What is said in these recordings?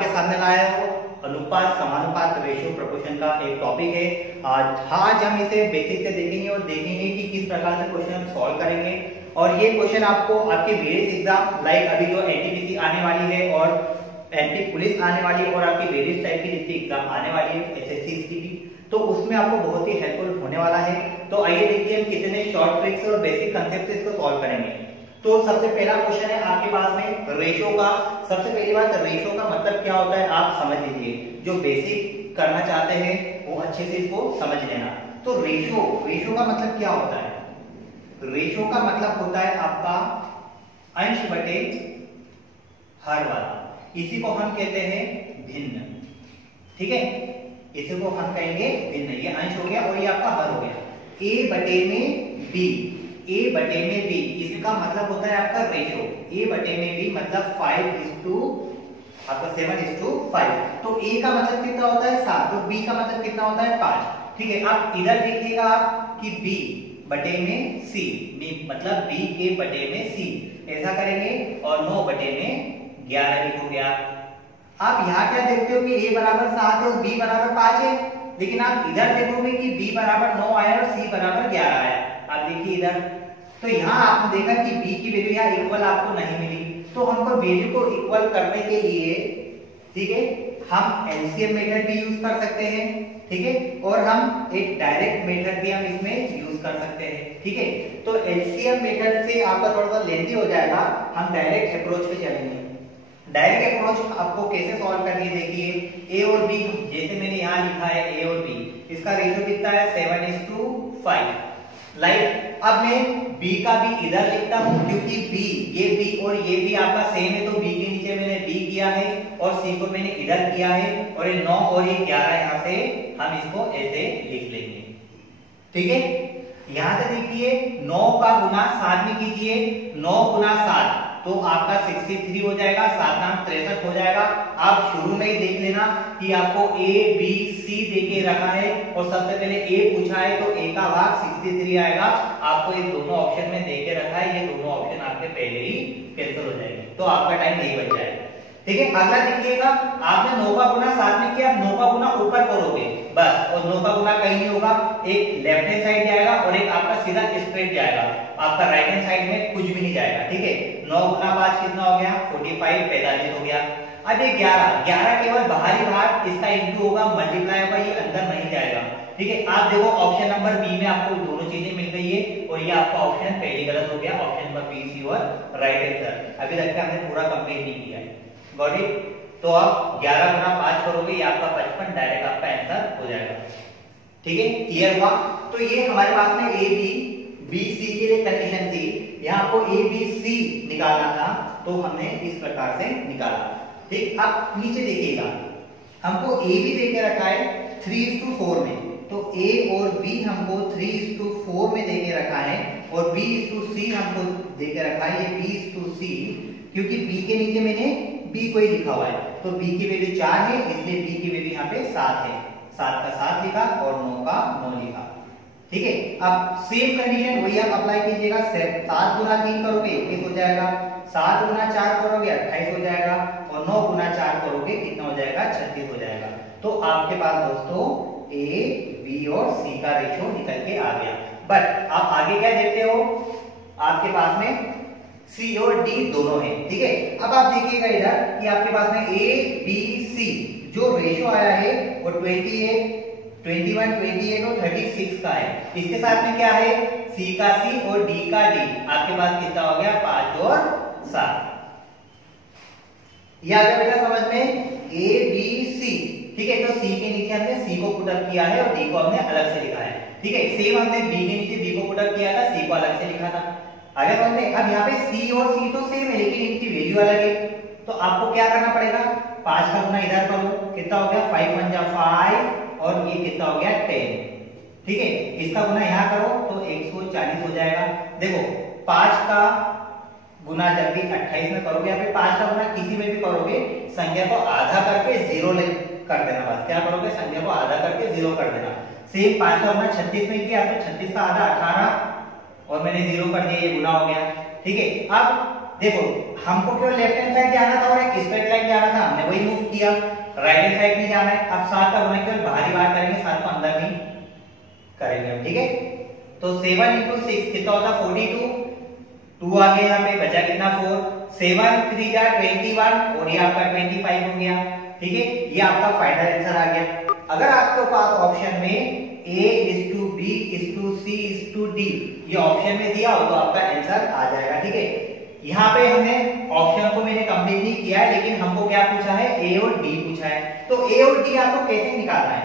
आपके सामने लाया हो अनुपात समानुपात रेशियो प्रोपोर्शन का एक टॉपिक है। आज हम इसे बेसिक से देखेंगे और देखेंगे कि किस प्रकार से क्वेश्चन हम सॉल्व करेंगे। और ये क्वेश्चन आपको आपके वेरियस एग्जाम लाइक अभी जो एनटीपीसी आने वाली है और एंटी पुलिस आने वाली है और आपकी वेरियस टाइप की जितनी एग्जाम आने वाली है एसएससी की, तो उसमें आपको बहुत ही हेल्पफुल होने वाला है। तो आइए देखिए हम कितने शॉर्ट ट्रिक्स और बेसिक कांसेप्ट से इसको सॉल्व करेंगे। तो सबसे पहला क्वेश्चन है आपके पास में रेशियो का। सबसे पहली बात, रेशियो का मतलब क्या होता है आप समझ लीजिए। जो बेसिक करना चाहते हैं वो अच्छे से इसको समझ लेना। तो रेशियो का मतलब क्या होता है? रेशियो का मतलब होता है आपका अंश बटे हर वाला। इसी को हम कहते हैं भिन्न। ठीक है, इसी को हम कहेंगे भिन्न। ये अंश हो गया और ये आपका हर हो गया। ए बटे में बी, ए बटे में बी, इसका मतलब होता है आपका रेशियो। ए बटे में बी मतलब 5:7:5। तो ए का मतलब कितना होता है 7, तो बी का मतलब कितना होता है 5। ठीक है, अब इधर देखिएगा आप कि बी बटे में सी, बी मतलब बी के बटे में सी, ऐसा करेंगे और 9 बटे में 11 भी हो गया। आप यहाँ क्या देखते हो कि a बराबर 7 है और b बराबर 5 है, लेकिन आप इधर देखोगे कि b बराबर 9 आया और c बराबर 11 आया। आप देखिए इधर, तो यहाँ आपने देखा कि b की वैल्यू यहाँ इक्वल आपको नहीं मिली। तो हमको वैल्यू को इक्वल करने के लिए, ठीक है, हम एलसीएम मेथड भी यूज कर सकते हैं। ठीक है, और हम एक डायरेक्ट मेथड भी हम इसमें यूज कर सकते हैं। ठीक है, तो एलसीएम मेथड से आपका थोड़ा सा लेंथी हो जाएगा, हम डायरेक्ट अप्रोच पे चलेंगे। डायरेक्ट अप्रोच आपको कैसे सॉल्व करनी है देखिए। ए और बी, जैसे मैंने यहाँ लिखा है ए और बी, इसका रेशियो कितना है 7:5। लाइक अब मैं बी का भी इधर लिखता हूँ क्योंकि बी, ये बी और ये बी आपका सेम है, तो बी के नीचे मैंने बी किया है और सी को मैंने इधर किया है, और ये 9 और ये 11 यहाँ से हम इसको ऐसे लिख लेंगे। ठीक है, यहाँ से देखिए 9 का गुना 7 में कीजिए, 9 गुना 7 तो आपका 63 हो जाएगा, 7 नाम 63 हो जाएगा। आप शुरू में ही देख लेना कि आपको ए बी सी देके रखा है और सबसे पहले ए पूछा है, तो ए का भाग 63 आएगा। आपको ये दोनों ऑप्शन में देके रखा है, ये दोनों ऑप्शन आपके पहले ही कैंसिल हो जाएंगे, तो आपका टाइम नहीं बच जाएगा। ठीक है, अगला देखिएगा, आपने 9 का गुना 7 में किया, 9 का गुना ऊपर करोगे बस, और 9 का गुना कहीं नहीं होगा, एक लेफ्ट हैंड साइड जाएगा और एक आपका सीधा स्ट्रेट जाएगा, आपका राइट हैंड साइड में कुछ भी नहीं जाएगा। ठीक है, 9 गुना 5 कितना हो गया 45, 45 हो गया। अब ये 11 केवल बाहरी भाग, इसका इंटू होगा, मल्टीप्लाई होगा, ये अंदर नहीं जाएगा। ठीक है, आप देखो ऑप्शन नंबर बी में आपको दोनों चीजें मिल गई है और ये आपका ऑप्शन पहली गलत हो गया, option number B is your right answer. अभी तक हमने पूरा कंप्लीट नहीं किया है। Got it? तो आप 11 गुना 5 करोगे, ये आपका 55 डायरेक्ट आपका आंसर हो जाएगा। ठीक है, क्लियर हुआ? तो ये हमारे पास में ए बी बी सी के लिए कंडीशन थी, यहाँ आपको ए बी सी निकालना था, तो हमने इस प्रकार से निकाला। ठीक, आप नीचे देखिएगा, हमको ए बी देके रखा है 3:4 में, तो ए और बी हमको 3:4 में देके रखा है और B:C हमको देके रखा है, ये B:C, क्योंकि B के नीचे मैंने B को ही लिखा हुआ है, तो B की वैल्यू 4 है, इसलिए B की वैल्यू यहाँ पे 7 है। 7 का 7 लिखा और 9 का 9 लिखा। ठीक है, अब सेम कंडीशन वही आप अप्लाई कीजिएगा। 7 गुना 3 करोगे 21 हो जाएगा, 7 गुना 4 करोगे 28 हो जाएगा, और 9 गुना 4 करोगे कितना हो जाएगा 36 हो जाएगा। तो आपके पास दोस्तों ए बी और सी का रेशियो निकल के आ गया। बट आप आगे क्या देखते हो, आपके पास में सी और डी दोनों है। ठीक है, अब आप देखिएगा इधर कि आपके पास में ए बी सी जो रेशियो आया है वो 21, 28 और 36 का है। इसके साथ में क्या है, सी का सी और डी का डी, आपके पास कितना हो गया 5 और 7। ये आ गया बेटा समझ में, ए बी सी। ठीक है, तो सी के नीचे हमने सी को पुट अप किया है और डी को हमने अलग से लिखा है। ठीक है, सेम हमने बी के नीचे बी को पुट अप किया था, सी को अलग से लिखा था। आगे समझते हैं। अब यहाँ पे सी और सी तो सेम है लेकिन इनकी वैल्यू अलग है, तो आपको क्या करना पड़ेगा, 5 का गुना इधर करो, कितना हो गया 5 1 जा 5 और ये कितना हो गया 10। ठीक है, इसका गुना यहाँ करो तो 140 हो जाएगा। देखो 5 का गुना जब भी 28 में करोगे, यहाँ पे 5 का गुना किसी में भी करोगे, संख्या को आधा करके 0 कर देना। बस क्या करोगे, संख्या को आधा करके 0 कर देना। सेम 5 का गुना 36 में किया तो 36 का आधा 18 और मैंने 0 कर दिया, ये गुना हो गया। ठीक है, अब देखो हमको केवल लेफ्ट हैंड साइड जाना था और एक स्ट्रेट लाइन जाना था, हमने वही मूव किया। राइट हैंड साइड भी जाना है। अब 7 का गुना केवल बाहरी बाहर करेंगे, 7 को अंदर नहीं करेंगे, ठीक है। तो 7 into 6 कितना होता है 42, 2 आ गया यहाँ पे, बचा कितना 4, 7 3 जा 21 और ये आपका 25 हो गया, ठीक है। ये आपका फाइनल आंसर आ गया। अगर आपके पास ऑप्शन में A is to B is to C is to D ये ऑप्शन में दिया हो तो आपका आंसर आ जाएगा, ठीक है। यहाँ पे हमने ऑप्शन को मैंने कंप्लीट नहीं किया है, लेकिन हमको क्या पूछा है, A और D पूछा है। तो A और D आपको कैसे निकालना है,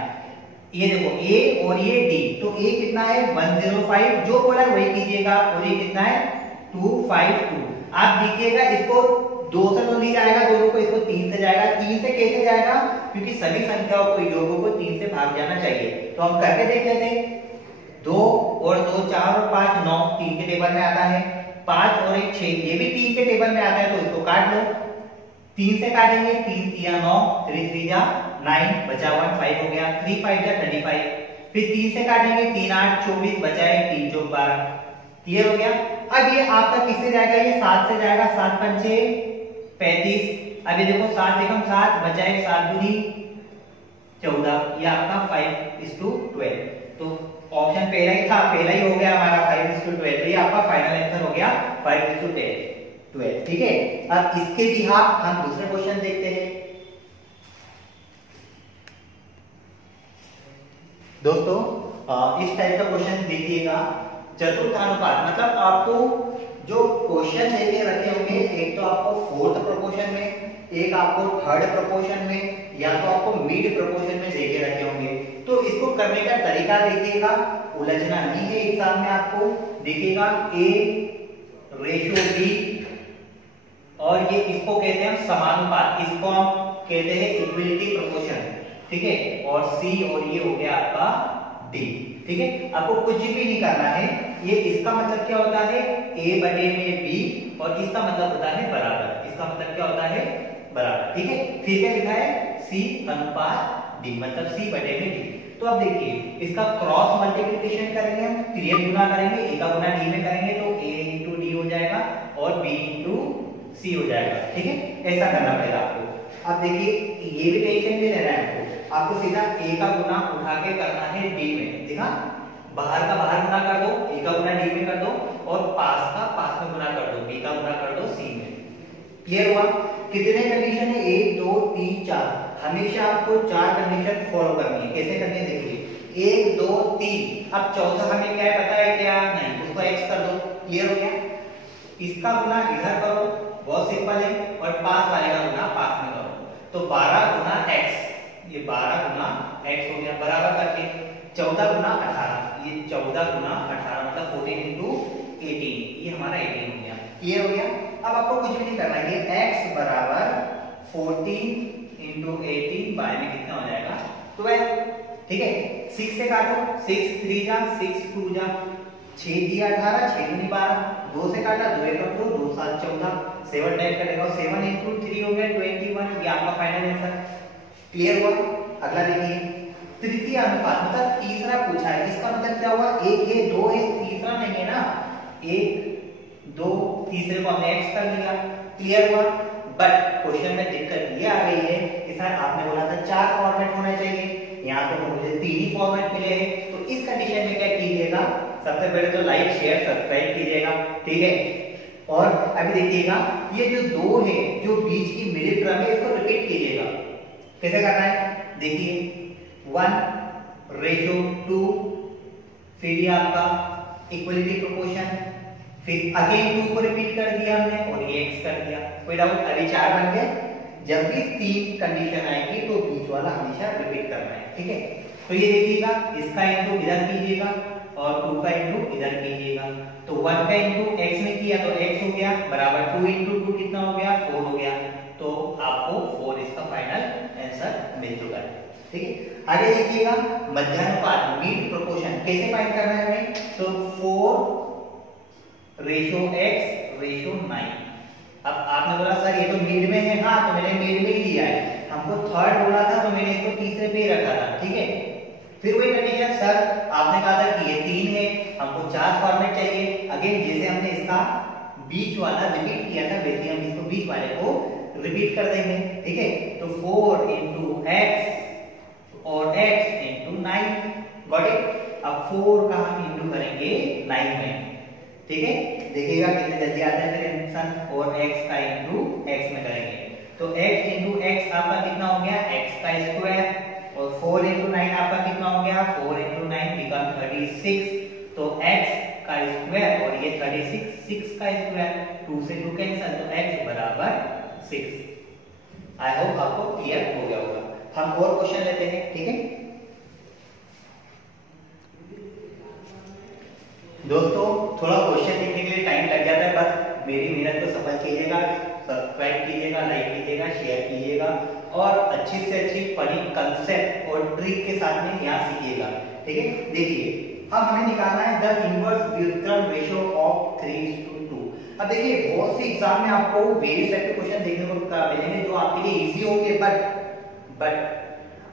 ये देखो A और ये D, तो A कितना है 105, जो बोला है वही कीजिएगा, और ये कितना है 252। आप देखिएगा इसको 2 से तो नहीं जाएगा दोनों को, इसको 3 से जाएगा। 3 से कैसे जाएगा, क्योंकि सभी संख्याओं को योगों को 3 से भाग जाना चाहिए। तो हम करके देख लेते हैं। 2 और 2 4 और 5 9, 3 के टेबल में आता है। 5 और 1 6, ये भी 3 के टेबल में आता है, तो इसको काट लो। 3 से काटेंगे, 3 3 9, 3 3 जा 9, बचा 1 5 हो गया, 3 5 जा 35। फिर 3 से काटेंगे, 3 8 24, बचा है 3 4 12, क्लियर हो गया। अब ये आपका किससे जाएगा, ये 7 से जाएगा, 7 पंचे 35। अभी देखो 7 एकम 7, बचा है 7 दूनी 14, ये आपका 5:12। तो ऑप्शन पहला ही था, पहला ही हो गया हमारा 5:12, तो ये आपका फाइनल आंसर हो गया 5:12, ठीक है। अब इसके बिहाफ हम दूसरे क्वेश्चन देखते हैं। दोस्तों इस टाइप का क्वेश्चन देखिएगा, चतुर्थानुपात, मतलब आपको जो क्वेश्चन देके रखे होंगे, एक तो आपको 4th प्रोपोर्शन में, एक आपको 3rd प्रोपोर्शन में, या तो आपको मिड प्रोपोर्शन में देके रखे होंगे। तो इसको करने का तरीका देखिएगा, उलझना नहीं है एग्जाम में आपको। देखिएगा A/B, और ये इसको कहते हैं समानुपात, इसको हम कहते हैं इक्विलिटी प्रोपोर्शन, ठीक है। और C और ये हो गया आपका D, ठीक है। आपको कुछ भी नहीं करना है, ये इसका मतलब क्या होता है A बटे में B, और इसका मतलब होता है बराबर, इसका मतलब क्या होता है बराबर, ठीक है। फिर क्या लिखा है C अनुपात D, मतलब C बटे में D। तो अब देखिए इसका क्रॉस मल्टीप्लिकेशन करेंगे, हम क्रिया गुना करेंगे, A का गुना D में करेंगे तो A into D हो जाएगा और B into C हो जाएगा, ठीक है। ऐसा करना पड़ेगा आपको। अब देखिए ये भी टेंशन नहीं लेना है आपको सीधा A का गुना उठा के करना है D में, देखा, बाहर का बाहर गुना कर दो, A का गुना D में कर दो, और पास का पास में गुना कर दो, B का गुना कर दो C में। क्लियर हुआ। कितने कंडीशन है 1 2 3 4, हमेशा आपको 4 कंडीशन फॉलो करनी है। कैसे करनी है देखिए 1 2 3, अब चौथा हमें क्या है पता है क्या, नहीं, उसको x कर दो, क्लियर हो गया। इसका गुना इधर करो, बहुत सिंपल है, और पास वाले का गुना पास में करो, तो 12 गुना x, ये 12 गुना x हो गया, बराबर करके 14 गुना 18, ये 14 गुना 18 मतलब 14 into 18, ये हमारा 18 हो गया, क्लियर हो गया। अब आपको कुछ भी नहीं करना है, ये x बराबर 14 into 18 बाय में कितना हो जाएगा 12, ठीक है। 6 से काटो, 6 3 जा 6 2 जा 6 दिया 18, 6 दूनी 12, 2 से काटा 2 1 2 2 7 14, 7 टाइप करेगा, 7 into 3 हो गया 21, ये आपका फाइनल आंसर, क्लियर हुआ। अगला देखिए तृतीय अनुपात, मतलब तीसरा पूछा है, इसका मतलब क्या हुआ, एक है 2 है, तीसरा नहीं है ना, 1 2, तीसरे को हमने x कर लिया, क्लियर हुआ। बट क्वेश्चन में दिक्कत ये आ गई है कि सर आपने बोला था 4 फॉर्मेट होना चाहिए, यहाँ तो मुझे 3 ही फॉर्मेट मिले हैं। तो इस कंडीशन में क्या कीजिएगा, सबसे पहले तो लाइक शेयर सब्सक्राइब कीजिएगा, ठीक है। और अभी देखिएगा ये जो 2 है, जो बीच की मिडिल टर्म है, इसको रिपीट कीजिएगा। कैसे करना है देखिए 1:2, फिर ये आपका इक्वलिटी प्रोपोर्शन, फिर अगेन 2 को रिपीट कर दिया हमने और ये x कर दिया, कोई डाउट, अभी 4 बन गए। जब भी 3 कंडीशन आएगी तो बीच वाला हमेशा रिपीट करना है, ठीक है। तो ये देखिएगा इसका इनटू इधर कीजिएगा और 2 का इनटू इधर कीजिएगा, तो 1 का इनटू x में किया तो x हो गया बराबर 2 into 2 कितना हो गया 4 हो गया, तो आपको 4 इसका फाइनल आंसर मिल चुका है, ठीक है। आगे देखिएगा मध्यानुपात, मीन प्रोपोर्शन, कैसे फाइंड करना है हमें, तो 4:x/9। अब आपने बोला सर ये तो मिड में है, हाँ तो मैंने मिड में ही लिया है, हमको थर्ड बोला था तो मैंने इसको तीसरे पे ही रखा था, ठीक है। फिर वही कंडीशन, सर आपने कहा था कि ये 3 है, हमको 4 फॉर्मेट चाहिए, अगेन जैसे हमने इसका बीच वाला रिपीट किया था, वैसे हम इसको बीच वाले को रिपीट कर देंगे। ठीक है, तो 4 into x और x into 9, गॉट इट। अब 4 का हम इंटू करेंगे 9 में। ठीक है, देखिएगा कितने जल्दी आता है फिर आंसर। और x का इंटू x में करेंगे तो x इंटू x आपका कितना हो गया, x का स्क्वायर। और 4 into 9 आपका कितना हो गया, 4 into 9 बिकम 36। तो x का स्क्वायर और ये 36, 6 का स्क्वायर, 2 से 2 कैंसिल, तो x बराबर 6। आई होप आपको क्लियर हो गया होगा। हम और क्वेश्चन लेते हैं। ठीक है दोस्तों, थोड़ा क्वेश्चन देखने के लिए टाइम लग जाता है, बस मेरी मेहनत को सफल कीजिएगा, सब्सक्राइब कीजिएगा, लाइक कीजिएगा, शेयर कीजिएगा और अच्छी से अच्छी फनी कंसेप्ट और ट्रिक के साथ में यहाँ सीखिएगा। ठीक है, देखिए अब हमें निकालना है द इनवर्स व्युत्क्रम रेशियो ऑफ 3:2। अब देखिए बहुत सी एग्जाम में आपको वेरियस टाइप के क्वेश्चन देखने को मिलेंगे जो आपके लिए इजी होंगे, बट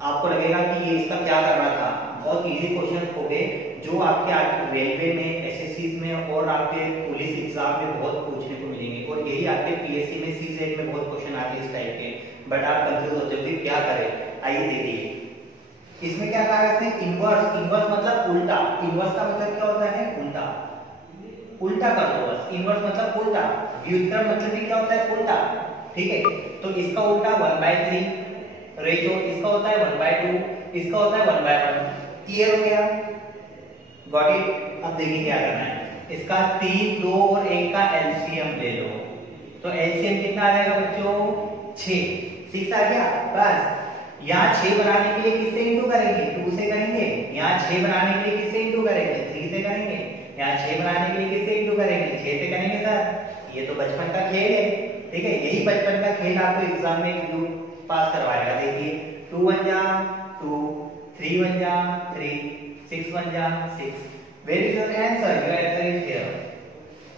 आपको लगेगा कि ये इसका क्या कर रहा था। बहुत इजी क्वेश्चन होंगे जो आपके रेलवे में, एसएससी में और आपके पुलिस एग्जाम में बहुत पूछने को मिलेंगे। और यही आपके पीएससी में, सीसेट में बहुत क्वेश्चन आते हैं इस टाइप के, बट आप कंफ्यूज होते हो क्या करें। आइए देखिए इसमें क्या कहा है, इनवर्स। इनवर्स मतलब उल्टा। इनवर्स का मतलब क्या होता है, उल्टा। उल्टा कर दो बस, इनवर्स मतलब उल्टा। व्युत्क्रम मतलब क्या होता है, उल्टा। ठीक है, तो इसका उल्टा 1/3 रेशियो, इसका होता है 1/2, इसका होता है 1/1। क्लियर हो गया, गॉट इट। अब देखिए क्या करना है, इसका 3, 2 और 1 का एलसीएम ले लो। तो एलसीएम कितना आ जाएगा बच्चों, 6। 6 आ गया। बस यहाँ 6 बनाने के लिए किससे इंटू करेंगे, 2 से करेंगे। यहाँ 6 बनाने के लिए किससे इंटू करेंगे, 3 से करेंगे। यहाँ 6 बनाने के लिए किससे इंटू करेंगे, 6 से करेंगे। सर ये तो बचपन का खेल है। ठीक है, यही बचपन का खेल आपको एग्जाम में क्यों पास करवाएगा। देखिए 2 1 जा 2, 3 1 जा 3, 6 1 जा 6। Where is your answer? Your answer is here.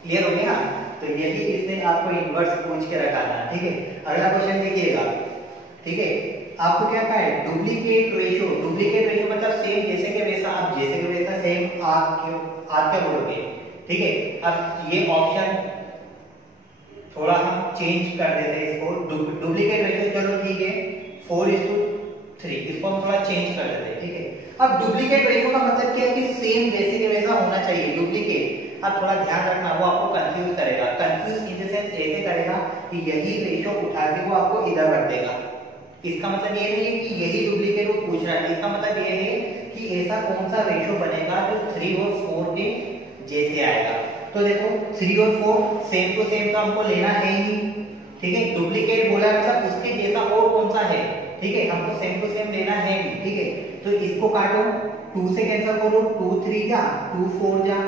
Clear हो गया। तो यही इसने आपको इनवर्स पूछ के रखा था। ठीक है, अगला क्वेश्चन देखिएगा। ठीक है, आपको क्या कहा है, डुप्लीकेट रेशियो। डुप्लीकेट रेशियो मतलब सेम जैसे के वैसा। आप जैसे के वैसा सेम आप क्या बोलोगे। ठीक है, अब ये ऑप्शन थोड़ा हम चेंज कर देते हैं इसको। डुप्लीकेट रेशियो चलो ठीक है 4:3, इसको हम थोड़ा चेंज कर देते हैं। ठीक है, अब डुप्लीकेट रेशियो का मतलब क्या है कि सेम वैसे के वैसा होना चाहिए। डुप्लीकेट अब थोड़ा ध्यान रखना, वो आपको कंफ्यूज करेगा। कंफ्यूज इन द सेंस ऐसे करेगा कि यही रेशियो उठा के वो आपको इधर रख देगा। इसका मतलब ये नहीं है कि यही डुप्लीकेट वो पूछ रहा है। इसका मतलब ये है कि ऐसा कौन सा रेशियो बनेगा जो 3 और 4 के जैसे आएगा। तो देखो 3 और 4 सेम टू सेम तो हमको लेना है ही। ठीक है, डुप्लीकेट बोला मतलब उसके जैसा और कौन सा है। ठीक है, हमको सेम टू सेम लेना है ही। ठीक है, तो इसको काटो, 2 से कैंसिल करो, 2 3 जा 2 4 जा,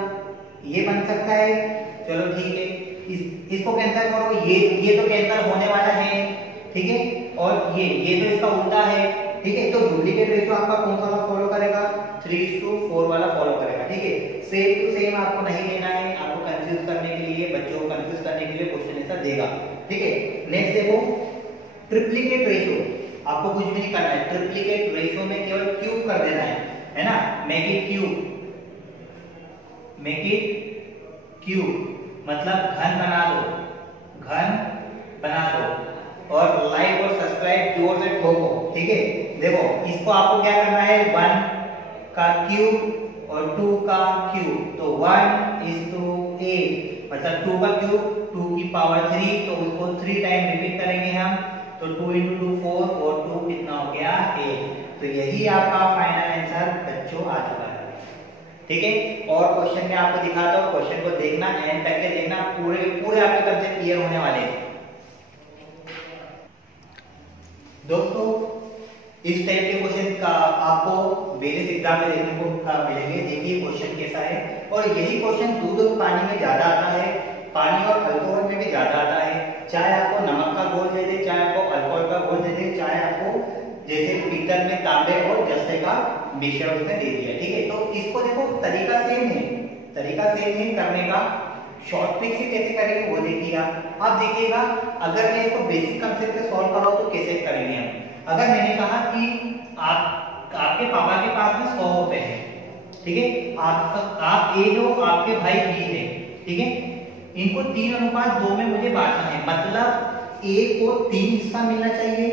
ये बन सकता है। चलो ठीक है, इसको कैंसिल करो, ये तो कैंसिल होने वाला है। ठीक है, और ये तो इसका उल्टा है। ठीक है, तो डुप्लीकेट रेशियो आपका कौन सा वाला फॉलो करेगा, 3:4 वाला फॉलो करेगा। ठीक है, सेम टू सेम आपको नहीं लेना है। आपको कंफ्यूज करने के लिए, बच्चों को कंफ्यूज करने के लिए क्वेश्चन ऐसा देगा। ठीक है, नेक्स्ट देखो ट्रिप्लीकेट रेशियो। आपको कुछ भी नहीं करना है, ट्रिप्लीकेट रेशियो में केवल क्यूब कर देना है ना। Make it cube, make it cube मतलब घन बना दो, घन बना दो। और लाइक और सब्सक्राइब जोर से ठोको। ठीक है, देखो इसको आपको क्या करना है, 1 का क्यूब और 2 का क्यूब। तो 1:8 मतलब 2 का क्यूब 2 की पावर 3, तो उसको 3 टाइम रिपीट करेंगे हम। तो 2 × 2 4 और 2 कितना हो गया 8। तो यही आपका फाइनल आंसर बच्चों आ चुका है। ठीक है, और क्वेश्चन में आपको दिखाता हूँ, क्वेश्चन को देखना, एंड तक के देखना, पूरे आपके कंसेप्ट क्लियर होने वाले हैं। दोस्तों इस टाइप के क्वेश्चन का आपको वेरियस एग्जाम में देखने को मिलेंगे। देखिए क्वेश्चन कैसा है, और यही क्वेश्चन दूध और पानी में ज्यादा आता है, पानी और अल्कोहल में भी ज्यादा आता है। चाहे आपको नमक का घोल दे दे, चाहे आपको अल्कोहल का घोल दे दे, चाहे आपको जैसे पीतल में तांबे और जस्ते का मिश्रण उसने दे दिया। ठीक है, तो इसको देखो तरीका सेम है, तरीका सेम है करने का। शॉर्ट ट्रिक से कैसे करेंगे वो देखिएगा। आप देखिएगा अगर मैं इसको बेसिक कंसेप्ट से सॉल्व कराऊं तो कैसे करेंगे हम। अगर मैंने कहा कि आपके पापा के पास में 100 रुपए है। ठीक है, आप ए हो, आपके भाई बी है। ठीक है, इनको 3:2 में मुझे बांटना है, मतलब A को 3 हिस्सा मिलना चाहिए,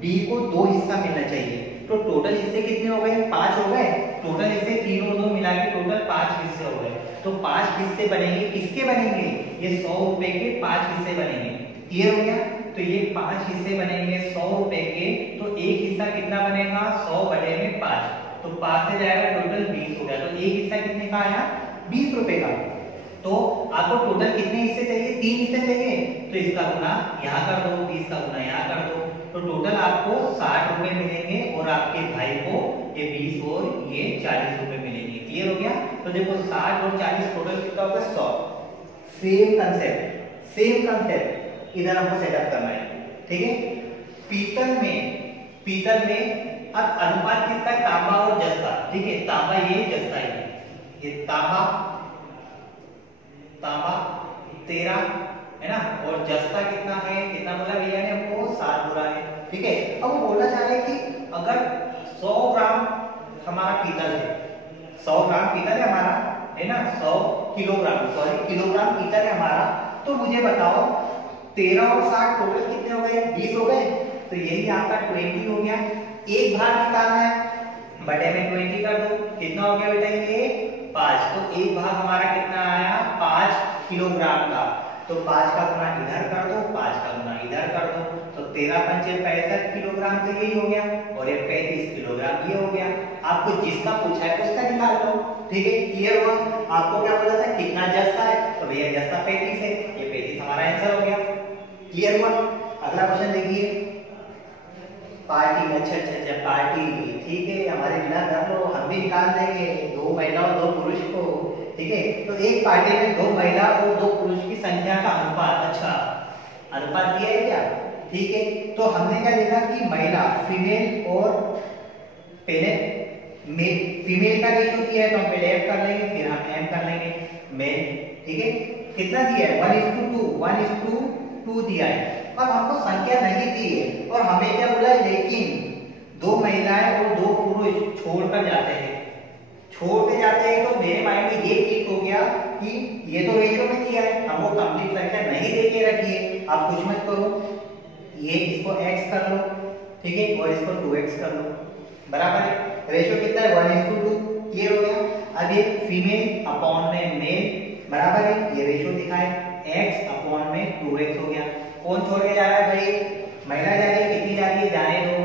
B को 2 हिस्सा मिलना चाहिए। तो टोटल हिस्से कितने हो गए? 5 हो गए। टोटल हिस्से 3 और 2 मिला के टोटल 5 हिस्से हो गए। तो 5 हिस्से बनेंगे, किसके बनेंगे? ये 100 रुपए के 5 हिस्से बनेंगे। क्लियर हो गया? तो ये 5 हिस्से बनेंगे 100 रुपए के। तो एक हिस्सा कितना बनेगा? 100/5। तो 5 से जाएगा टोटल 20 हो गया। तो एक हिस्सा कितने का आया? 20 रुपए का। तो आपको टोटल कितने हिस्से चाहिए? 3 हिस्से चाहिए। तो इसका गुना यहाँ कर दो, 20 का गुना यहाँ कर दो। तो टोटल आपको 60 रुपए मिलेंगे और आपके भाई को ये 20 और ये 40 रुपए मिलेंगे। क्लियर हो गया? तो देखो 60 और 40 टोटल कितना होगा? 100। सेम कंसेप्ट इधर हमको सेटअप करना है। ठीक है? पीतल में अब अनुपात किसका? तांबा और जस्ता। ठीक है? तांबा ये, जस्ता ये तांबा 13 है ना, और जस्ता कितना है? कितना बोला भैया ने हमको? 7 बोला है। ठीक है? अब वो बोलना चाह रहे हैं कि अगर 100 ग्राम हमारा पीतल है, 100 ग्राम पीतल है हमारा, है ना, 100 किलोग्राम पीतल है हमारा, तो मुझे बताओ 13 और 60 टोटल कितने हो गए? 20 हो गए। तो यही आपका 20 हो गया। एक भाग निकालना है, बटे में 20 कर दो। कितना हो गया बेटा? ये 5। तो एक भाग हमारा कितना आया? 5 किलोग्राम का। तो 5 का गुना इधर कर दो, 5 का गुना इधर कर दो। तो 13 पंचे 65 किलोग्राम, तो यही हो गया। और ये 35 किलोग्राम ये हो गया। आपको जिसका पूछा है उसका निकाल लो। ठीक है? क्लियर हुआ? आपको क्या बोला था? कितना जस्ता है? तो भैया जस्ता 35 है, ये 35 हमारा आंसर हो गया। क्लियर हुआ? अगला क्वेश्चन देखिए। पार्टी, अच्छा पार्टी, ठीक है, हमारे बिना कर लो, हम भी निकाल देंगे। 2 महिला और 2 पुरुष को। ठीक है? तो एक पार्टी में 2 महिला और 2 पुरुष की संख्या का अनुपात, अच्छा अनुपात दिया है क्या? ठीक है? तो हमने क्या देखा कि महिला, फीमेल, और पहले फीमेल का रेशियो दिया है तो हम पहले F कर लेंगे, फिर हम M कर लेंगे, मेल। ठीक है? कितना दिया है? 1:2 दिया है। अब हमको संख्या नहीं दी है और हमें क्या बोला है? लेकिन 2 महिलाएं और 2 पुरुष छोड़कर जाते हैं। तो मेरे माइंड में ये क्लिक हो गया कि ये तो रेशियो में दिया है, हमको कंप्लीट संख्या नहीं देके रखी है। आप कुछ मत करो, ये इसको x कर लो, ठीक है, और इसको 2x कर लो, बराबर है। रेशियो कितना है? 1:2। क्लियर हो गया? अब ये फीमेल अपॉन में मेल, बराबर है, ये रेशियो दिखा है, x अपॉन में 2x हो गया। कौन छोड़ के जा रहा है भाई? महिला जा रही है। कितनी जा रही है? जाने दो।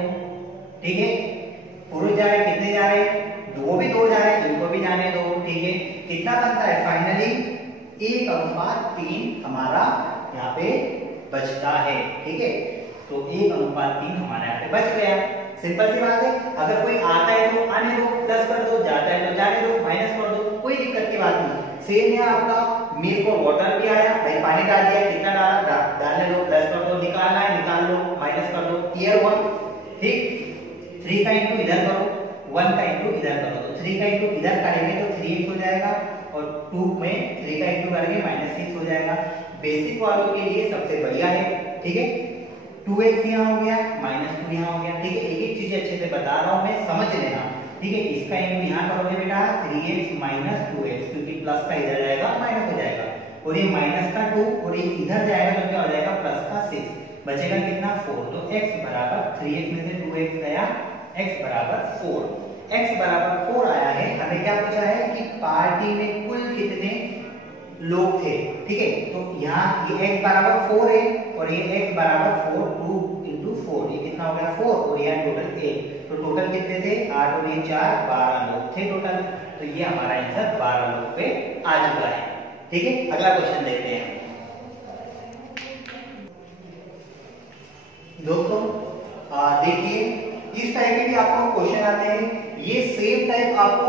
ठीक है? पुरुष जा रहे हैं, कितने जा रहे हैं? 2 जा रहे हैं, इनको भी जाने दो। ठीक है? कितना बनता है फाइनली? 1:3 हमारा यहाँ पे बचता है। ठीक है? तो 1:3 हमारा यहाँ पे बच गया। सिंपल सी बात है। अगर कोई आता है तो आने दो, प्लस कर दो, जाता है तो जाने दो, माइनस कर दो, कोई दिक्कत की बात नहीं। सेम है आपका मिल्क और वाटर भी आया, भाई पानी डाल दिया, कितना डाला डालने दो, प्लस कर दो, निकालना है निकाल लो, माइनस कर दो। क्लियर हुआ? ठीक? 3 का इंटू इधर करो, 1 का इंटू इधर करो। तो 3 का इंटू इधर करेंगे तो 3x हो जाएगा, और 2 में 3 का इंटू करेंगे -6 हो जाएगा। बेसिक वालों के लिए सबसे बढ़िया है। ठीक है? 2x यहाँ हो गया, -2 यहाँ हो गया। ठीक है? एक एक चीज अच्छे से बता रहा हूँ मैं, समझ लेना। ठीक है? इसका इंटू यहाँ करोगे बेटा 3x - 2x, क्योंकि प्लस का इधर जाएगा माइनस हो जाएगा, और ये माइनस का 2 और ये इधर जाएगा तो क्या हो जाएगा? प्लस का 6, बचेगा कितना? 4। तो x बराबर 3x में से 2x गया, x बराबर 4। x बराबर 4 आया है। हमें क्या पूछा है कि पार्टी में कुल कितने लोग थे। ठीक है? तो यहाँ ये x बराबर 4 है और ये x बराबर 4, 2 into 4, ये कितना हो गया? 4, और यहाँ टोटल 8। तो टोटल कितने थे? 8 और ये 4, 12 लोग थे टोटल। तो ये हमारा आंसर 12 लोग पे आ चुका है। ठीक है? अगला क्वेश्चन देखते हैं दोस्तों। देखिए इस टाइप के भी आपको क्वेश्चन आते हैं। ये सेम टाइप आपको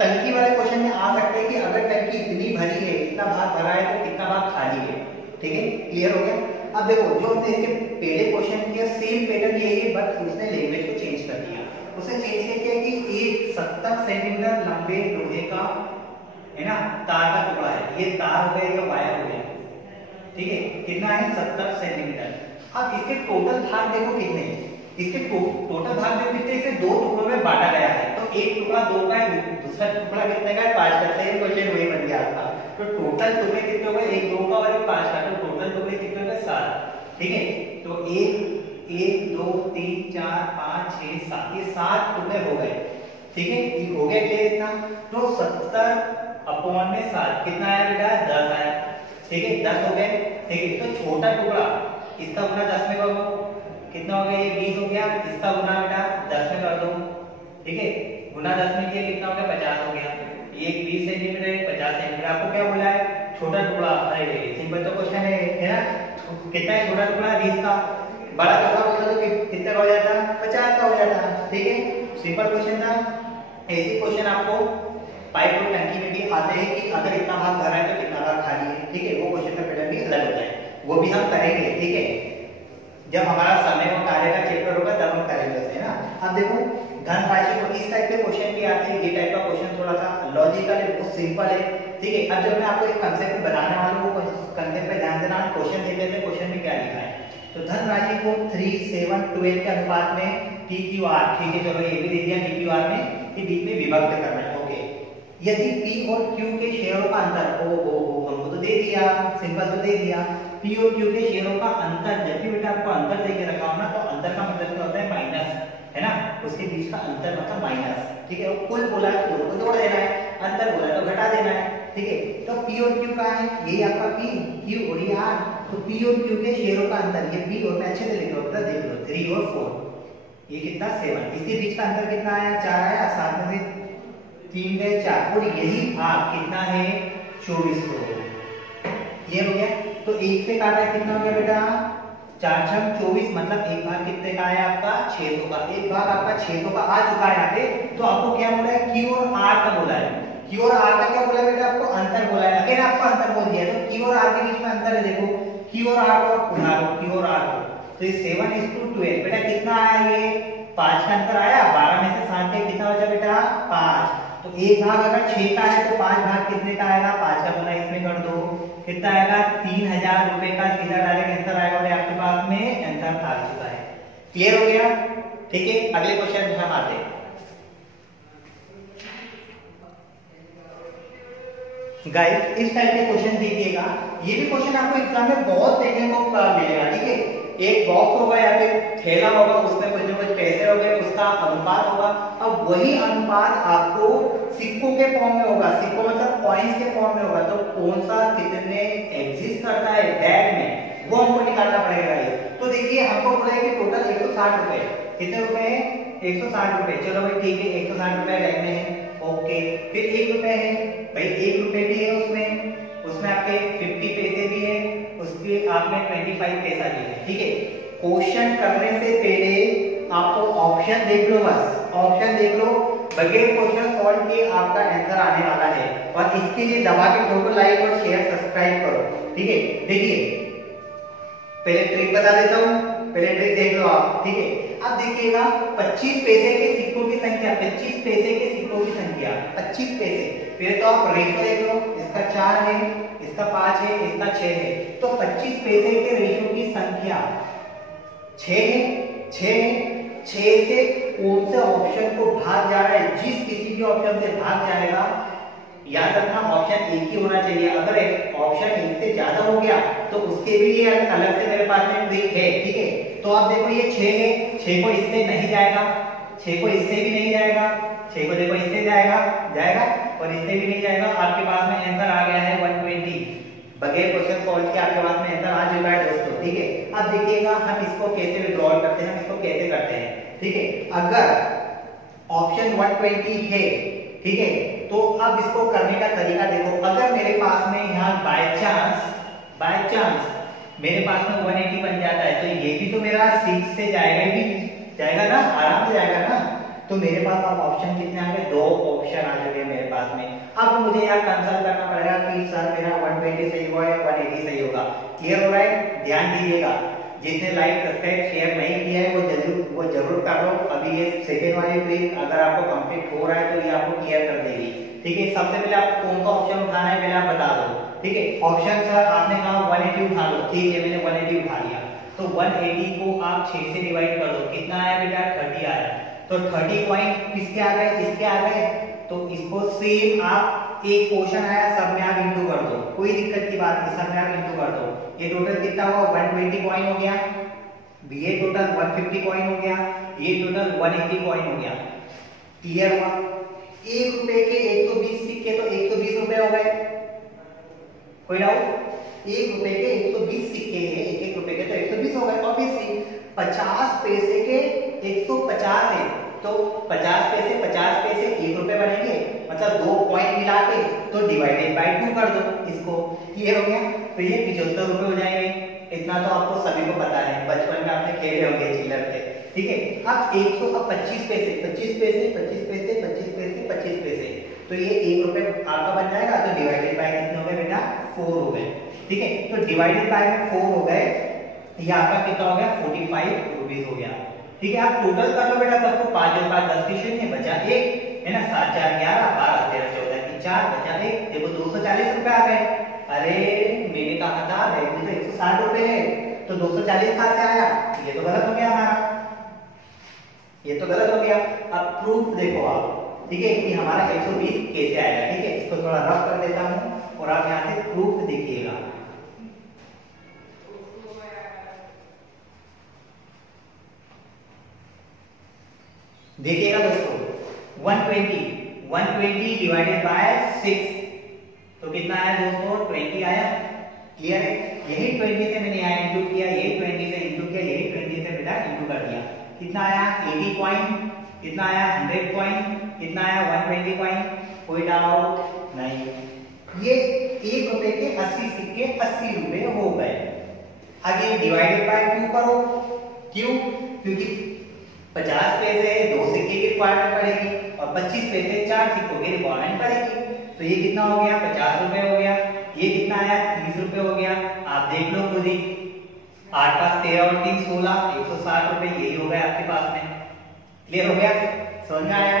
टंकी वाले क्वेश्चन में आ सकते हैं कि अगर टंकी इतनी भरी है, इतना भाग भरा है तो कितना भाग खाली है। ठीक है? क्लियर हो गया? अब देखो जो हमने इसके पहले क्वेश्चन किया सेम पैटर्न यही है, बट उसने लैंग्वेज को चेंज कर दिया। उसने चेंज किया कि एक 70 सेंटीमीटर लंबे लोहे का, है ना, तार का टुकड़ा है। ये तार हो गया या वायर हो गया। ठीक है? कितना है? 70 सेंटीमीटर। अब इसके टोटल भाग देखो कितने हैं। इसके टोटल भाग जो कितने, इसे 2 टुकड़ों में बांटा गया है। तो एक टुकड़ा 2 का है, दूसरा टुकड़ा कितने का है 5 का। सेम क्वेश्चन वही बन गया आपका। तो टोटल टुकड़े कितने हो गए, 1 2 का और 1 5 का, तो टोटल टुकड़े कितने हो गए 7। ठीक है, तो 1 2 3 4 5 6 7, ये 7 टुकड़े हो गए। ठीक है, ये हो गया क्लियर इतना। तो 70/7 कितना आया बेटा 10 आया। ठीक है, 10 हो गए। ठीक है, तो छोटा टुकड़ा इसका गुना 10 में कर दो, कितना हो गया ये 20 हो गया। इसका गुना बेटा 10 में कर दो। ठीक है, गुना 10 में किया कितना हो गया 50 हो गया। ये 20 सेंटीमीटर 50 सेंटीमीटर। आपको क्या बोला है छोटा टुकड़ा। अरे सिंपल तो क्वेश्चन है ना। कितना है छोटा टुकड़ा 20 का, बड़ा टुकड़ा बोला तो कितना का हो जाता 50 का हो जाता। ठीक है, सिंपल क्वेश्चन था। ऐसे क्वेश्चन आपको पाइप और टंकी में भी आते हैं कि अगर इतना भाग भरा है तो कितना भाग खाली है। ठीक है, वो क्वेश्चन का पैटर्न भी अलग होता है, वो भी हम करेंगे। ठीक है, जब हमारा समय और कार्य का चैप्टर होगा तब हम करेंगे उसे, है ना। अब देखो धन राशि को इस टाइप के क्वेश्चन भी आते हैं। ये टाइप का क्वेश्चन थोड़ा सा लॉजिकल है, बहुत सिंपल है। ठीक है, अब जब मैं आपको एक कंसेप्ट बनाने वाला हूं, कंसेप्ट पे ध्यान देना। क्वेश्चन देख लेते हैं क्वेश्चन में क्या लिखा है। तो धन राशि को 3 7 12 के अनुपात में PQR, ठीक है चलो ये भी दे दिया PQR में, के बीच में विभक्त करना है। ओके, यदि P और Q के शेयरों का अंतर हमको तो दे दिया, सिंपल तो दे दिया। P और Q के शेयरों का अंतर, जब भी बेटा आपको अंतर देके रखा हो ना, तो अंतर का मतलब क्या होता है माइनस, है ना। उसके बीच का अंतर मतलब माइनस। ठीक है, वो कुल बोला है तो दोनों को जोड़ देना है, अंतर बोला है तो घटा देना है। ठीक है, तो P और Q का है, ये आपका P, Q और ये R। तो P और Q के शेयरों का अंतर, ये P और मैं अच्छे से लिख लो, देख लो 3 और 4, ये कितना 7। इसके बीच का अंतर कितना आया 4 आया, 7 में से 3 गए 4, और यही भाग कितना है 24 को। ये हो गया, तो 1 से काटा कितना हो गया बेटा 4 6 24, मतलब एक भाग कितने का आया आपका 600 का। एक भाग आपका 600 का आ चुका है यहाँ पे। तो आपको क्या बोला है Q और R का बोला है। Q और R का क्या बोला है बेटा, आपको अंतर बोला है। अगर आपको अंतर बोल दिया तो Q और R के बीच में अंतर है, देखो Q और R को उठा लो, Q और R को, तो ये 7:12 बेटा कितना आया, ये 5 का अंतर आया। 12 में से 7 के कितना बचा बेटा 5। तो एक भाग अगर 6 का है तो 5 भाग कितने का आएगा, 5 का गुना इसमें कर दो, कितना आएगा 3000 रुपए का सीधा डायरेक्ट आंसर आएगा। और आपके पास में आंसर आ चुका है। क्लियर हो गया। ठीक है, अगले क्वेश्चन में हम आते हैं। गाइस इस टाइप के क्वेश्चन देखिएगा, ये भी क्वेश्चन आपको एग्जाम में बहुत देखने को मिलेगा। ठीक है, एक बॉक्स होगा या फिर थैला होगा, उसमें कुछ न कुछ पैसे होंगे, उसका अनुपात होगा। अब वही अनुपात आपको सिक्कों के फॉर्म में होगा, सिक्कों मतलब कॉइन्स के फॉर्म में होगा। तो कौन सा कितने एग्जिस्ट करता है बैग में, वो हमको निकालना पड़ेगा। तो देखिए हमको बोला है कि टोटल 160 रुपए, कितने रुपए है 160 रुपए। चलो भाई ठीक है, 160 रुपए बैग में है। ओके, फिर 1 रुपए है भाई, 1 रुपए भी है उसमें आपके 50 पैसे भी है, उसके आपने 25 पैसा भी है। ठीक है, क्वेश्चन करने से पहले आपको ऑप्शन देख लो, बस ऑप्शन देख लो, बगैर क्वेश्चन सॉल्व किए आपका आंसर आने वाला है। और इसके लिए दबा के वीडियो को लाइक और शेयर सब्सक्राइब करो। ठीक है, देखिए पहले ट्रिक बता देता हूँ, पहले ट्रिक देख लो आप। ठीक है, अब देखिएगा 25 पैसे के सिक्कों की संख्या, 25 पैसे के सिक्कों की संख्या 25 पैसे। फिर तो आप रेशो देख लो, इसका 4 है, इसका 5 है, इसका 6 है। तो 25 पैसे के रेशो की संख्या 6 है, 6 से कौन से ऑप्शन को भाग जा रहा है, जिस किसी भी ऑप्शन से भाग जाएगा, याद रखना ऑप्शन एक ही होना चाहिए। अगर ऑप्शन एक से ज्यादा हो गया तो उसके भी लिए अलग से मेरे पास में ट्रिक है। ठीक है, तो आप देखो ये 6 है, 6 को इससे नहीं जाएगा, 6 को इससे भी नहीं जाएगा, 6 को देखो इससे जाएगा और इससे भी नहीं जाएगा। आपके पास में आंसर आ गया है 120, बगैर क्वेश्चन सॉल्व के आपके पास में आंसर आ चुका है दोस्तों। ठीक है, अब देखिएगा हम इसको कैसे विड्रॉल करते हैं, हम इसको कैसे करते हैं। ठीक है, अगर ऑप्शन 120 है, ठीक है, तो अब इसको करने का तरीका देखो। अगर मेरे पास में यहाँ बाय चांस मेरे पास में 180 बन जाता है, तो ये भी तो मेरा 6 से जाएगा, ही जाएगा ना, आराम से जाएगा ना। तो मेरे पास अब ऑप्शन कितने आ गए, 2 ऑप्शन आ चुके हैं मेरे पास में। अब मुझे यहाँ कंसल्ट करना पड़ेगा कि सर मेरा 120 सही होगा या 180 सही होगा। क्लियर हो रहा है, ध्यान दीजिएगा। जिसने लाइक सब्सक्राइब शेयर नहीं किया है वो जरूर कर लो। अभी ये सेकेंड वाली ट्रिक अगर आपको कंप्लीट हो रहा है तो ये आपको क्लियर कर देगी। ठीक है, सबसे पहले आप कौन सा ऑप्शन उठाना है पहले आप बता दो। ठीक है, ऑप्शन सर आपने कहा 180 उठा लो, ठीक है मैंने 180 उठा लिया। तो 180 को आप 6 से डिवाइड कर दो, कितना आया बेटा 30 आया। तो 30 पॉइंट किसके आ गए, इसके आ गए। तो इसको सेम आप एक पोर्शन आया सब में आप इंटू कर दो, कोई दिक्कत की बात नहीं, सब में आप इंटू कर दो। ये टोटल कितना हुआ 120 कॉइन हो गया, ये टोटल 150 कॉइन हो गया, ये टोटल 180 कॉइन हो गया। क्लियर हुआ। 1 रुपए के 120 सिक्के तो 120 रुपए हो गए, कोई डाउट। 1 रुपए के 120 सिक्के हैं, 1 रुपए के तो 120 हो गए ऑब्वियसली। 50 पैसे के 150 है तो 50 पैसे 1 रुपए बनेंगे, मतलब 2 पॉइंट मिला के तो डिवाइडेड बाय 2 कर दो इसको। क्लियर हो गया। तो ये 75 रुपए हो जाएंगे। इतना तो आपको सभी को पता है, बचपन में आपने खेले होंगे चिल्लर पे। ठीक है। अब 125 पैसे 25 पैसे 25 पैसे 25 पैसे 25 पैसे, तो ये 1 रुपए आपका बन जाएगा। तो डिवाइडेड बाय कितने हो गए बेटा 4 हो गए। ठीक है। तो डिवाइडेड बाय में 4 हो गए, ये आपका कितना हो गया 45 रुपीस हो गया। ठीक है। आप टोटल कर लो बेटा सबको, 5 और 5 10 की शून्य बचा 1 है ना, 7 4 11 12 13 14 की 4 बचा 1, देखो 240 रुपए आ गए। अरे मैंने कहा था वैल्यू तो 160 रुपए है, तो 240 कहां से आया, ये तो गलत हो गया हमारा, ये तो गलत हो गया। अब प्रूफ देखो आप, ठीक है, कि हमारा 120 कैसे आएगा। ठीक है, इसको थोड़ा रफ कर देता हूं और आप यहां से प्रूफ देखिएगा। देखिएगा दोस्तों, 120 डिवाइडेड बाय 6 तो कितना आया दोस्तों 20 आया। क्लियर है। यही 20 से मैंने यहाँ इंटू किया, यही 20 से इंटू किया, यही 20 से बेटा इंटू कर दिया। कितना आया 80 कॉइन, कितना आया 100 कॉइन, कितना आया 120 कॉइन। कोई डाउट नहीं। ये 1 रुपए के 80 सिक्के 80 रुपए हो गए। आगे डिवाइडेड बाय 2 करो, क्यों, क्योंकि 50 पैसे 2 सिक्के की रिक्वायरमेंट पड़ेगी और 25 पैसे 4 सिक्कों की रिक्वायरमेंट पड़ेगी। तो ये कितना हो गया 50 रुपए हो गया, ये कितना आया 30 रुपए हो गया। आप देख लो खुद ही, 8 5 13 और 3 16 160 रुपए यही हो गए आपके पास में। क्लियर हो गया, समझ में आया।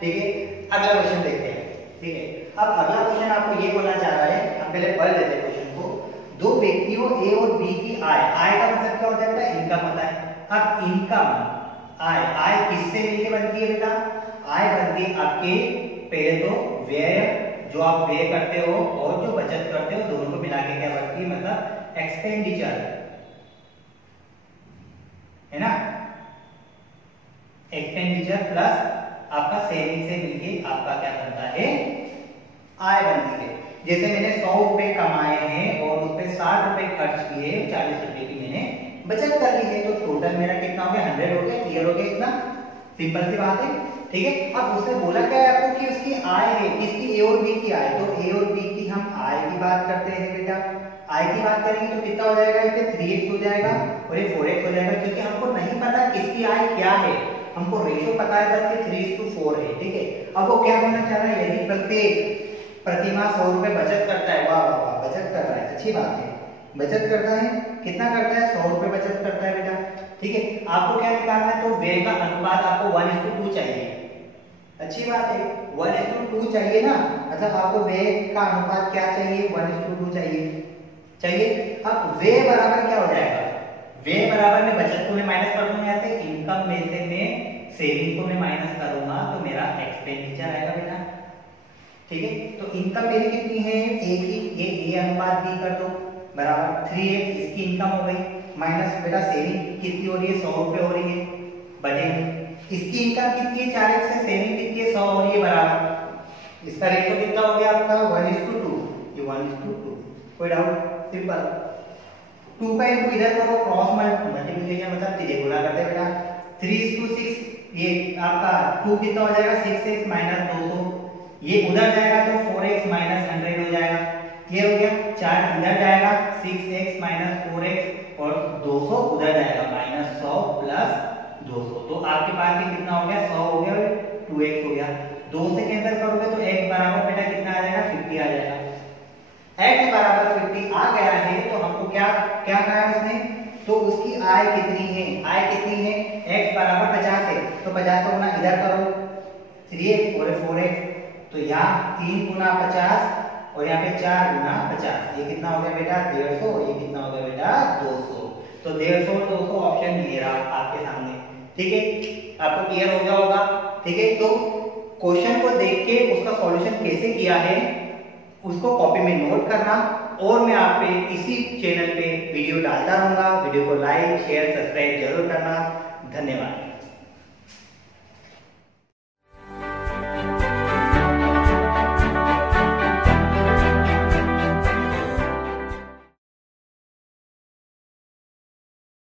ठीक है। अगला क्वेश्चन देखते हैं। ठीक है। अब अगला क्वेश्चन आपको ये बोलना चाह रहा है, हम पहले पढ़ लेते हैं क्वेश्चन को। दो व्यक्तियों ए और बी की आय का मतलब क्या होता है बेटा, इनकम होता है। अब इनकम आय किससे मिलके बनती है बेटा, आय बनती है आपके पहले तो व्यय, जो आप व्यय करते हो और जो बचत करते हो, दोनों को मिला के क्या बनती है, मतलब एक्सपेंडिचर, है ना। एक्सपेंडिचर प्लस आपका सेविंग से मिलके आपका क्या बनता है, आय बनती है। जैसे मैंने 100 रुपए कमाए हैं और उस पर 60 रुपए खर्च किए, 40 रुपए की मैंने बचत कर ली है, तो टोटल मेरा कितना हो गया 100 हो गया। क्लियर हो गया इतना, सिंपल सी बात है। ठीक है। अब उसने बोला क्या है आपको कि उसकी आय है, किसकी, ए और बी की आय। तो ए और बी की हम आय की बात करते हैं बेटा, आय की बात करेंगे तो कितना हो जाएगा, इस पे 3x हो जाएगा और ये 4x हो जाएगा, क्योंकि हमको नहीं पता किसकी आय क्या है, हमको रेशियो पता है बस कि 3:4 है। ठीक है। अब वो क्या बोलना चाह रहा है, यदि प्रत्येक प्रतिमाह 100 रुपए बचत करता है, वाह वाह वाह, बचत कर रहा है, अच्छी बात है, बचत करता है, कितना करता है 100 रुपए बचत करता है बेटा। ठीक है। आपको क्या निकालना है, तो व्यय का अनुपात आपको 1:2 चाहिए। अच्छी बात है, 1:2 चाहिए ना, मतलब आपको व्यय का अनुपात क्या चाहिए, 1:2 चाहिए। अब व्यय बराबर क्या हो जाएगा, व्यय बराबर में बचत को मैं माइनस कर दूंगा, यहाँ से इनकम में से मैं सेविंग को मैं माइनस करूंगा, तो मेरा एक्सपेंडिचर आएगा बेटा। ठीक है। तो इनकम मेरी कितनी है, एक ही, ये अनुपात भी कर दो बराबर 3x, इसकी इनकम हो गई, माइनस बेटा सेविंग कितनी हो रही है 100 रुपए हो रही है, बटे इसकी इनकम कितनी है 4x है, सेविंग कितनी है 100 हो रही है, बराबर इसका रेशियो कितना हो गया आपका 1:2, ये 1:2। कोई डाउट, सिंपल। 2 का इनटू इधर करो, क्रॉस मल्टीप्लिकेशन मतलब सीधे गुणा करते हैं बेटा, 3:6, ये आपका 2 कितना हो जाएगा 6x माइनस 200, ये उधर जाएगा तो 4x माइनस 100 हो जाएगा। ये हो गया, 4 इधर जाएगा 6x माइनस 4x और 200 उधर जाएगा, -100 प्लस 200, तो आपके पास ये कितना हो गया 100 हो गया, 2x हो गया। 2 से कैंसिल करोगे तो x बराबर बेटा कितना आ जाएगा 50 आ जाएगा। x बराबर 50 आ गया है, तो हमको क्या क्या कहा है उसने, तो उसकी आय कितनी है, आय कितनी है, x बराबर 50 है, तो 50 को गुना इधर करो 3x और 4x, तो यहाँ 3 गुना 50 और यहाँ पे 4 गुना 50, ये कितना हो गया बेटा 150, ये कितना हो गया बेटा 200। तो 150 और 200 ऑप्शन ये रहा आपके सामने। ठीक है, आपको क्लियर हो गया होगा। ठीक है, तो क्वेश्चन को देख के उसका सॉल्यूशन कैसे किया है उसको कॉपी में नोट करना, और मैं आप पे इसी चैनल पे वीडियो डालता रहूंगा। वीडियो को लाइक शेयर सब्सक्राइब जरूर करना। धन्यवाद।